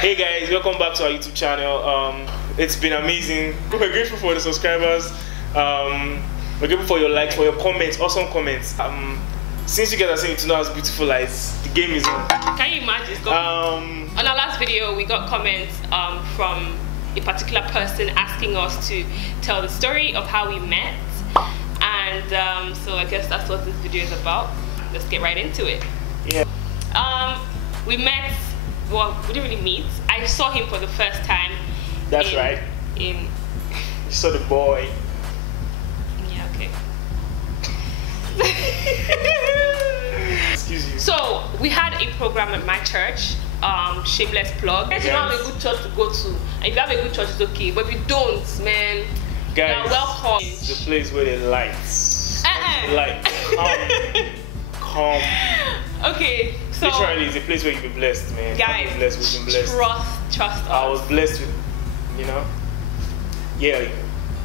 Hey guys, welcome back to our YouTube channel. It's been amazing. We're grateful for the subscribers. We're grateful for your likes, for your comments, awesome comments. Since you guys are saying to know as beautiful as the game is on. Can you imagine? On our last video, we got comments from a particular person asking us to tell the story of how we met, and so I guess that's what this video is about. Let's get right into it. Yeah. We met. Well, we didn't really meet. I saw him for the first time. That's right. You saw the boy. Yeah. Okay. Excuse you. So we had a program at my church. Shameless plug. Guys, you don't have a good church to go to. And if you have a good church, it's okay. But if you don't, man, guys, you're welcome. It's the place where the lights. Light. Calm. Okay, so literally, it's a place where you'll be blessed, man. Guys, we've been blessed. Trust us. I was blessed with,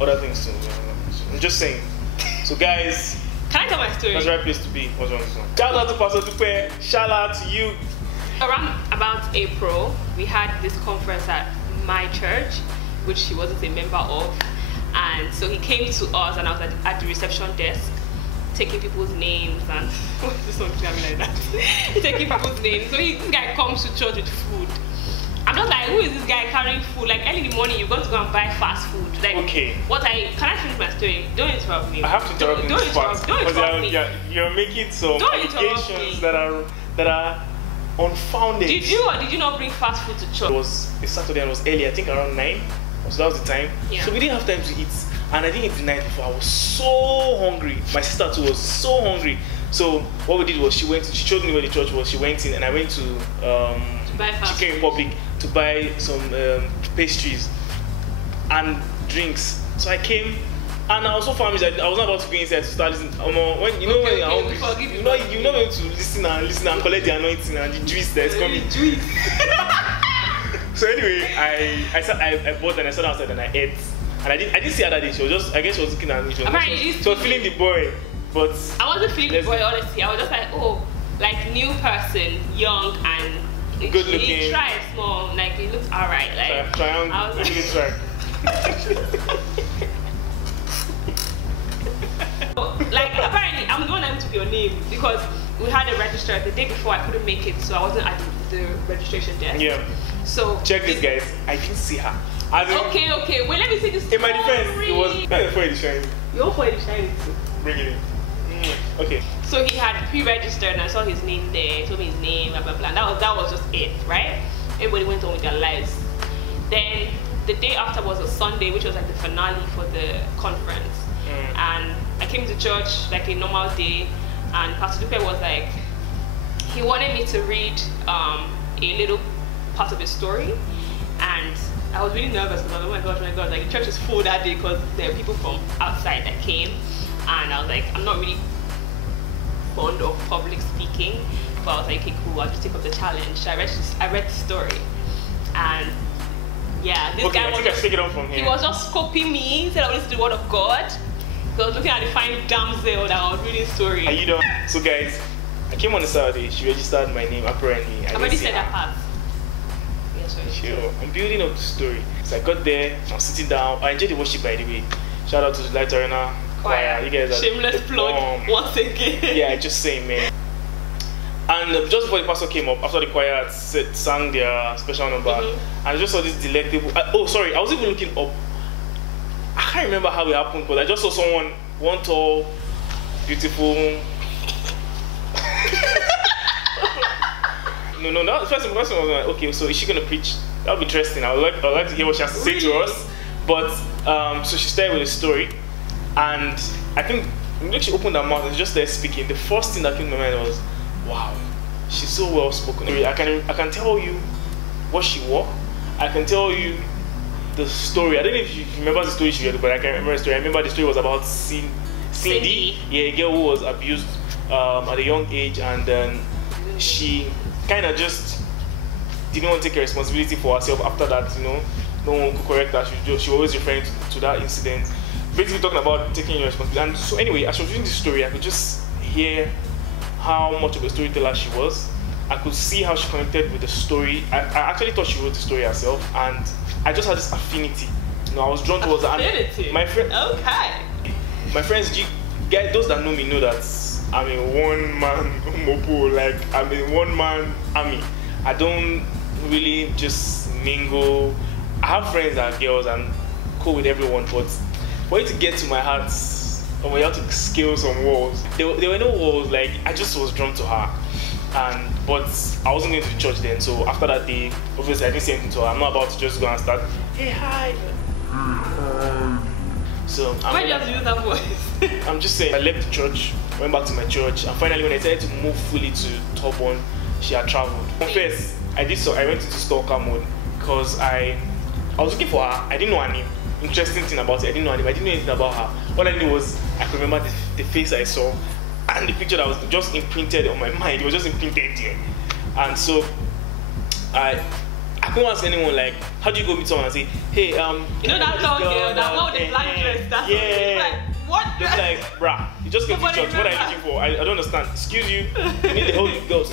other things too. I'm just saying. So, guys, can I tell my story? That's the right place to be. What's wrong with this? Shout out to Pastor Dupe. Shout out to you. Around about April, we had this conference at my church, which he wasn't a member of, and so he came to us, and I was at the reception desk, taking people's names and something like that. Taking people's names. So this guy comes to church with food. I'm just like, who is this guy carrying food? Like early in the morning, you've got to go and buy fast food. Like, okay. Can I finish my story? Don't interrupt me. I have to interrupt you. Don't interrupt me. You're making some allegations that are unfounded. Did you or did you not bring fast food to church? It was a Saturday and it was early, I think around 9. So that was the time. Yeah. So we didn't have time to eat. And I didn't eat the night before. I was so hungry. My sister too was so hungry. So what we did was she showed me where the church was. She went in and I went to Chicken Republic to buy some pastries and drinks. So I came and I was so famished that I was not about to go inside to start listening. When when you're hungry, you're not able to listen and collect the anointing and the juice that's coming. So anyway, I bought and I sat outside and I ate. And I didn't see her that day. She was I guess she was looking at me. She was feeling the boy, but I wasn't feeling the boy, honestly. I was just like, oh, like new person, young and good looking. He tried small, like he looks alright. Like triangle, let me try. Like apparently, I'm going to took your name because we had a register the day before. I couldn't make it, so I wasn't at the registration desk. Yeah. So check this, guys. I didn't see her. Okay. Wait, let me see this. In my defense, it was not for the shiny. You're for the shiny too. Bring it in. Okay. So he had pre-registered and I saw his name there, told me his name, blah blah blah. That was just it, right? Everybody went on with their lives. Then the day after was a Sunday, which was like the finale for the conference. And I came to church like a normal day, and Pastor Dupe was like, he wanted me to read a little part of his story, and I was really nervous because I was like, oh my gosh, like the church is full that day because there are people from outside that came, and I was like, I'm not really fond of public speaking, but I was like, okay, cool, I'll just take up the challenge. So I read the story, and yeah, this guy was just scoping me. He said I would listen to the word of God. So I was looking at the fine damsel that I was reading story. And you know, so guys, I came on a Saturday. She registered my name apparently. I already said that part. Sure. I'm building up the story. So I got there, I'm sitting down. I enjoyed the worship, by the way. Shout out to the Light Arena Choir. You guys are shameless plug once again. Yeah, just saying, man. And just before the pastor came up, after the choir had sang their special number, and I just saw this delectable. Oh, sorry, I was even looking up. I can't remember how it happened, but I just saw someone, one tall, beautiful. No, the first question was like, okay, so is she gonna preach? That would be interesting. I would like to hear what she has to say to us. But so she started with a story, and I think when she opened her mouth and just there speaking, the first thing that came to my mind was, wow, she's so well spoken. I can tell you what she wore. I can tell you the story. I don't know if you remember the story she read, but I can't remember the story. I remember the story was about Cindy. Yeah, a girl who was abused at a young age, and then she kind of just didn't want to take responsibility for herself after that. No one could correct her. She always referring to that incident, basically talking about taking your responsibility. And so anyway, as she was reading the story, I could just hear how much of a storyteller she was. I could see how she connected with the story. I actually thought she wrote the story herself, and I just had this affinity. You know, I was drawn towards her. Affinity? My friend. Okay. My friends, guys, those that know me know that I'm a one-man mopo. Like, I'm a one-man army. I don't really just mingle. I have friends that are girls and cool with everyone, but for it to get to my heart, and when you have to scale some walls, there were no walls. Like, I just was drawn to her. But I wasn't going to the church then, so after that day, obviously I didn't say anything to her. I'm not about to just go and start, hey, hi. So why did you have to use that voice? I'm just saying, I left the church, went back to my church, and finally when I decided to move fully to Thorburn, she had traveled. Confess, I went into stalker mode because I was looking for her. I didn't know her name. Interesting thing about it, I didn't know her name. I didn't know anything about her. All I knew was I could remember the face I saw and the picture that was just imprinted on my mind. It was just imprinted there. And so I couldn't ask anyone, like, how do you go meet someone and say, hey, you know that tall girl, that one with the black dress, that's like, what? Just like, bruh, you just came to church, what are you looking for? I don't understand. Excuse you, you need the Holy Ghost.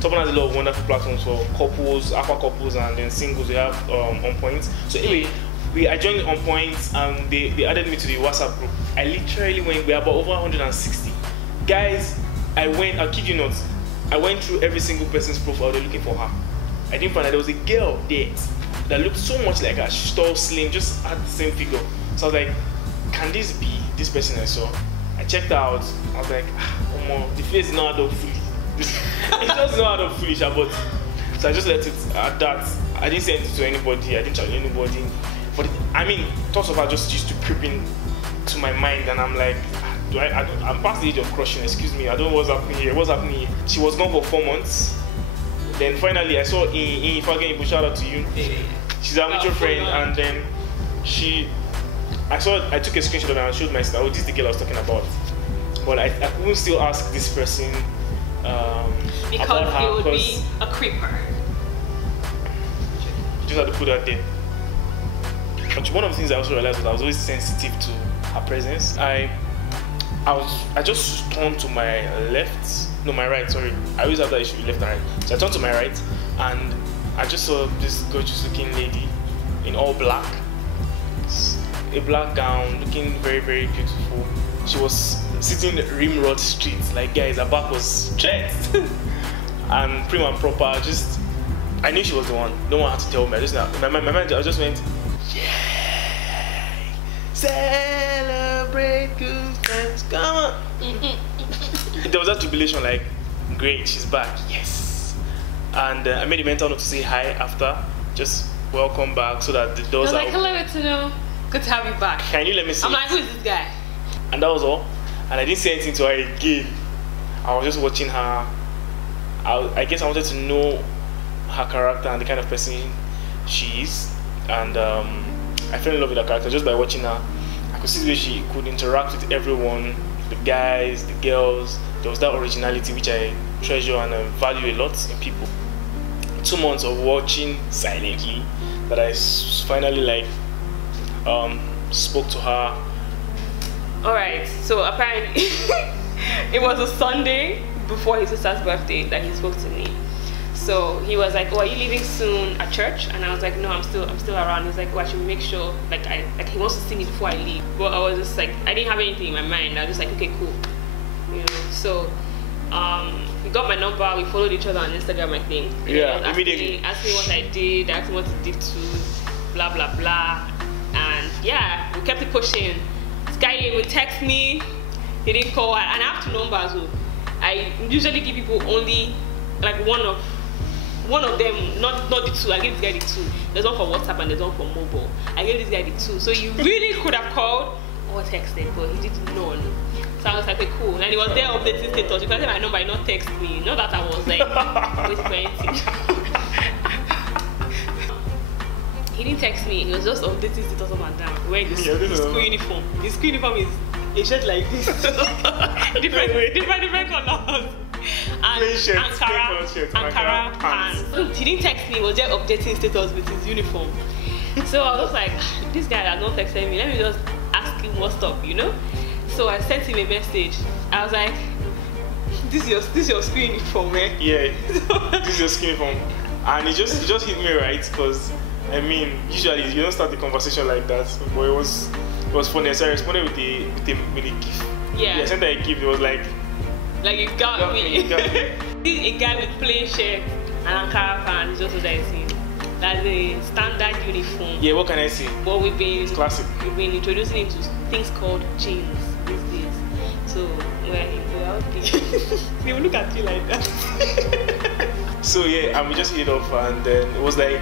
Thorburn has a lot of wonderful platforms for couples, aqua couples, and then singles. We have On Point. So anyway, I joined On Point, and they added me to the WhatsApp group. I literally went, we are about over 160 guys. I kid you not, I went through every single person's profile. They're looking for her. I didn't find that there was a girl there that looked so much like her. She's tall, slim, just had the same figure. So I was like, can this be this person I saw? I checked her out. I was like, the face is not that fully. It doesn't know how to foolish about. So I just let it at that. I didn't say anything to anybody. I didn't tell anybody. But thoughts of her just used to creep in to my mind, and I'm like, I'm past the age of crushing. Excuse me, I don't know what's happening here. What's happening here? She was gone for 4 months. Then finally, I saw if I can shout out to you. She's a mutual friend, and then I took a screenshot of her and showed my sister. Oh, this is the girl I was talking about. But I couldn't still ask this person. Because it would be a creeper. Just had to put that there. But one of the things I also realized was I was always sensitive to her presence. I just turned to my my right, sorry. I always have that issue with left and right. So I turned to my right, and I just saw this gorgeous looking lady in all black. A black gown, looking very, very beautiful. She was sitting Rimrod Street, like, guys, her back was stretched and prim and proper. I knew she was the one. No one had to tell me. My mind, I just went, yay! Celebrate good times, come on! There was that jubilation, like, great, she's back, yes! And I made a mental note to say hi after, just welcome back, so that the doors are open. Hello, it's good to have you back. Can you let me see? I'm like, who is this guy? And that was all. And I didn't say anything to her again. I was just watching her. I guess I wanted to know her character and the kind of person she is. And I fell in love with her character just by watching her. I could see the way she could interact with everyone, the guys, the girls. There was that originality which I treasure and value a lot in people. 2 months of watching silently that I finally spoke to her. Alright, so apparently it was a Sunday before his sister's birthday that he spoke to me. So he was like, oh, are you leaving soon at church? And I was like, no, I'm still around. He's like, oh, I should make sure, he wants to see me before I leave. But I was just like, I didn't have anything in my mind. I was just like, okay, cool. You know, so he got my number, we followed each other on Instagram, I think. Yeah, immediately. Asked me what I did, asked me what to do to, blah, blah, blah. And yeah, we kept it pushing. This guy would text me, he didn't call, and I have 2 numbers. So I usually give people only like one of them, not the 2. I gave this guy the 2. There's one for WhatsApp and there's one for mobile. I gave this guy the 2. So you really could have called or texted, but he did none. So I was like, okay, cool. And he was there updating status. You can say my number, not text me. Not that I was like waiting for anything. He didn't text me. He was just updating status up and down. Wearing his school uniform. His school uniform is a shirt like this. different colors. And Ankara pants. He didn't text me. He was just updating status with his uniform. So I was like, this guy has not texted me. Let me just ask him what's up, you know? So I sent him a message. I was like, this is your school uniform, eh? Yeah, this is your school uniform. And it just hit me right, because I mean, usually you don't start the conversation like that, but it was funny. So I responded with a gift. Yeah. I sent her a gift. It was like you got me. You got me. A guy with plain shirt and Ankara pants, just what I see. That's a standard uniform. Yeah, what can I say? But It's classic. We've been introducing into things called jeans these days. So we're out there. They will look at you like that. So yeah, and we just hit off, and then it was like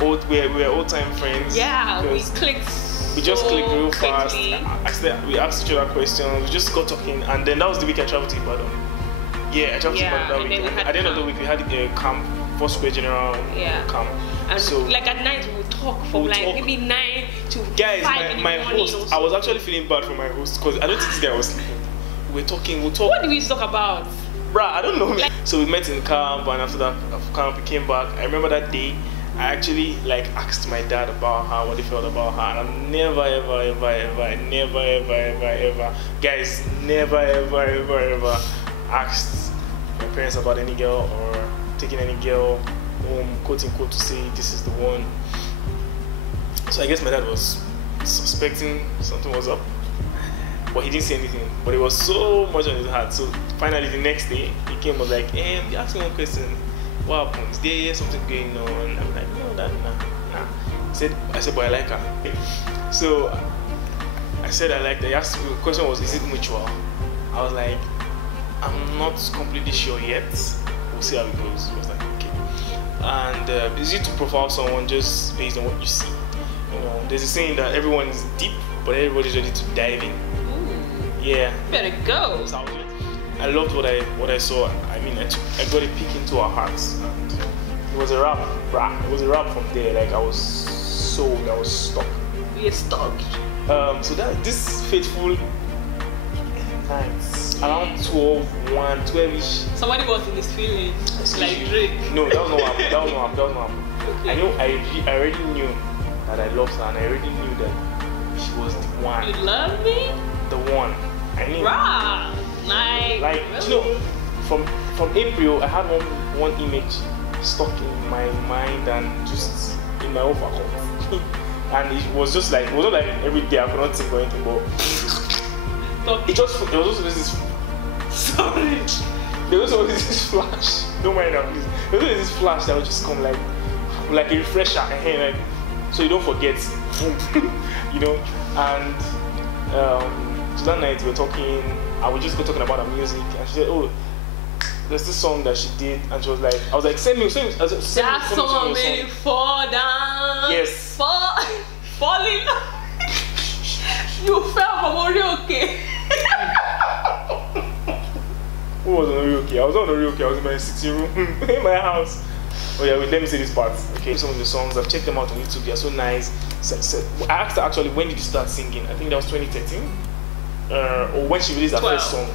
we're old time friends. Yeah, we clicked. We just clicked real fast. quickly. We asked each other questions. We just got talking, and then that was the week I traveled to Ibadan. Yeah, I traveled to Ibadan that week. And at the end of the week, we had a camp, Foursquare General camp. And so like at night, we would talk from maybe 9 to 5 in the my morning. host, I was actually feeling bad for my host, because I don't think this guy was sleeping. We'll talk. What did we talk about? Bruh, I don't know. So we met in camp, and after that camp, we came back. I remember that day, I actually asked my dad about her, what he felt about her, and I've never ever, guys, never ever asked my parents about any girl or taking any girl home, quote unquote, to say this is the one. So I guess my dad was suspecting something was up, but he didn't say anything. But it was so much on his heart. So finally, the next day, he came and was like, you asked me one question. What happened? Is there something going on? I'm like, no, nah. I said, but I like her. So I said I liked her. He asked me, the question was, is it mutual? I was like, I'm not completely sure yet. We'll see how it goes. He was like, okay. And is it to profile someone just based on what you see? You know, there's a saying that everyone is deep, but everybody's ready to dive in. Ooh. Yeah. Better go. I loved what I saw. I mean, I got a peek into her hearts. And it was a wrap. It was a wrap from there. Like I was sold. I was stuck. You're stuck. So that this fateful night, around 12-ish. Somebody was in his feelings, like Drake. No, that was not happening. That was not happening. Okay. I knew. I already knew that I loved her, and I already knew that she was the one. You love me? The one. I knew. Rah! Like really? You know, from April, I had one image stuck in my mind and just in my overcome. And it was just like, it wasn't like every day I could not think or anything, but it was also this. Sorry. There was always this flash. Don't mind that, please. There was always this flash that would just come like a refresher, like, so you don't forget. You know, and so that night we were talking. I would just go talking about her music, and she said, "Oh, there's this song that she did," and she was like, "I was like, send me." That song made you fall down. Yes. Falling. You fell from Orioke. Who was on Orioke? I was on Orioke. I was in my sitting room in my house. Oh yeah, wait, let me say this part. Okay, some of the songs, I've checked them out on YouTube. They're so nice. So, I asked her actually, when did you start singing? I think that was 2013. Or when she released her first song.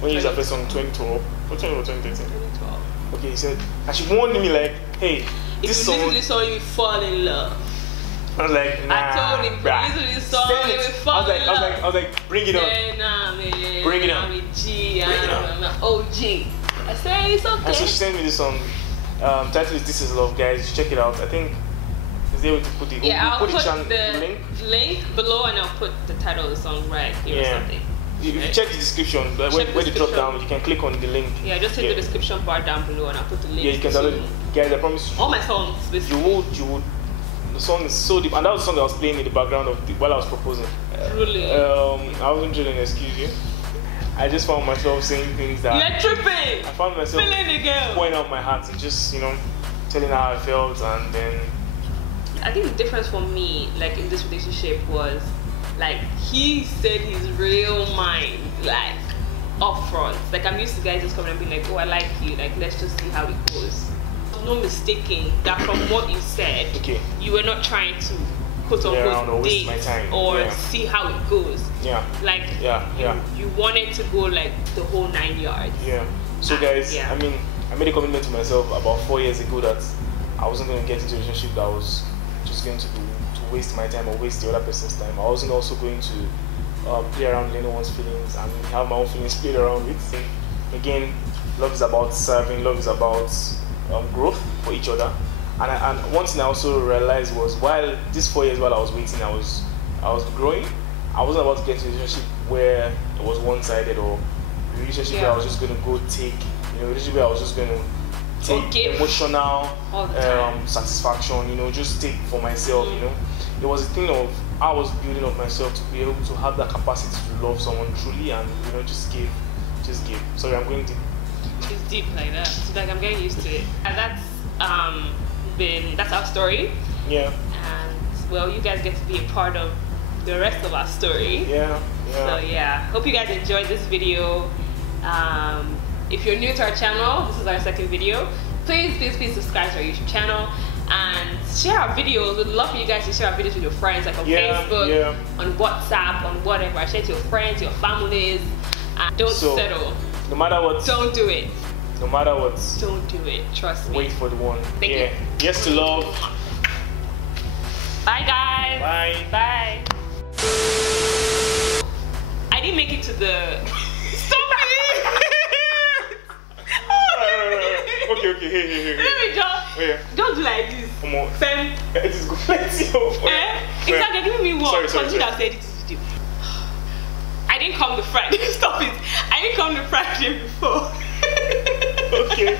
When she released her first song, 2012. What time was 2013? 2012. Okay, he said, and she warned me like, hey, this song. If you listen to this song, you fall in love. I was like, nah, I told him, if you listen to this song, you will fall in love. I was like, bring it on. Bring it on. G, OG. I said, it's okay. And so she sent me this song. Title is This Is Love, guys. Check it out. I think is there a way to put the I'll put the link below, and I'll put the title of the song right here or something. If you check the description, when you drop down, you can click on the link. Yeah, just hit the description bar down below, and I'll put the link. Yeah, you can download it. Guys, I promise you. All my songs, basically. You would. The song is so deep, and that was the song that was playing in the background while I was proposing. Really? I wasn't drilling, excuse you. I just found myself saying things that you're tripping. I found myself pouring out my heart and just, telling her how I felt, and then I think the difference for me, like in this relationship, was like he said his real mind, like upfront. Like I'm used to guys just coming and being like, oh, I like you, like let's just see how it goes. No mistaking that from what you said, you were not trying to quote unquote date or see how it goes. You wanted to go like the whole 9 yards. Yeah. So guys, I mean, I made a commitment to myself about 4 years ago that I wasn't going to get into a relationship that was just going to waste my time or waste the other person's time. I wasn't also going to play around with anyone's feelings and have my own feelings played around with. again, love is about serving, love is about growth for each other. And one thing I also realized was while these 4 years while I was waiting, I was growing. I wasn't about to get into a relationship where it was one-sided, or a relationship where I was just going to go take, a relationship where I was just going to take emotional satisfaction, just take for myself, It was a thing of I was building up myself to be able to have that capacity to love someone truly and, just give. Sorry, I'm going deep. It's deep like that. It's like I'm getting used to it. And that's our story. Yeah. And well, you guys get to be a part of the rest of our story. Yeah. So yeah, hope you guys enjoyed this video. If you're new to our channel, this is our second video. Please subscribe to our YouTube channel and share our videos. We'd love for you guys to share our videos with your friends, like on Facebook, on WhatsApp, on whatever. Share to your friends, your families. And don't settle. No matter what. Don't do it. No matter what. Don't do it. Trust me. Wait for the one. Thank you. Yes to love. Bye guys. Bye. Bye. I didn't make it to the. Stop it! Okay. Hey. Let me just. Don't do like this. Come on. Fem. It is good. Exactly. Give me one. Sorry. Because you have said this video. I didn't come the Friday. Stop it. I didn't come the Friday before. Okay.